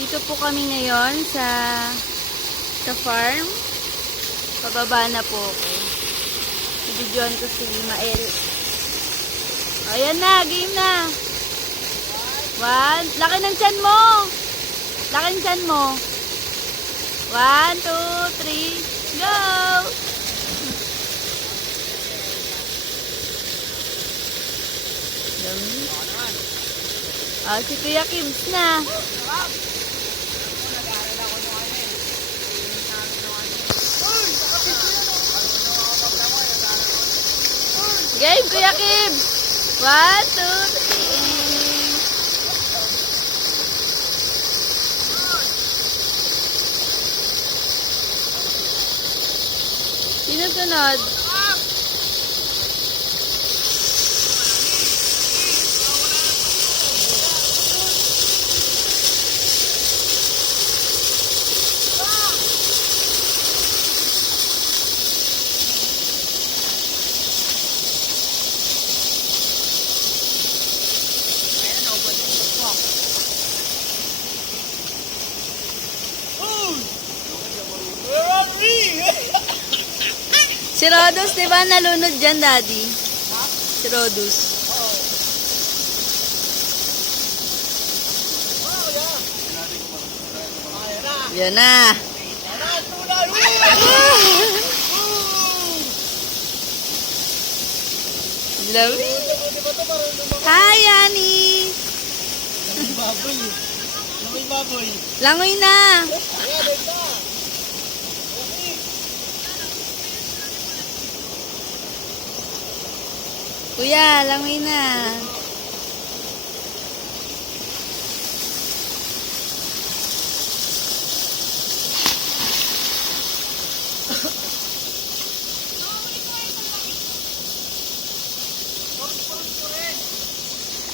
Dito po kami ngayon sa farm. Pababa na po ako. Ibidyoan ko si Mael. Ayan na, game na. One. Laki ng tiyan mo. Laki ng tiyan mo. 1, 2, 3, go! Si Kuya Kims na. Game, Kuya Kims! 1, 2, 3. Sino sunod? Si Rodus, di ba nalunod dyan, Daddy? Si Rodus. Yan na. Lovely. Hi, Annie. Langoy na. Kuya, langoy na.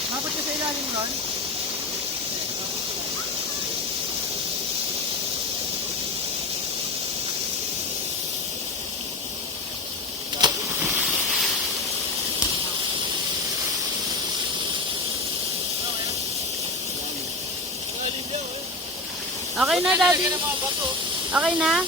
Mabot ka sa ilalim ron? Okay na, Daddy? Okay na?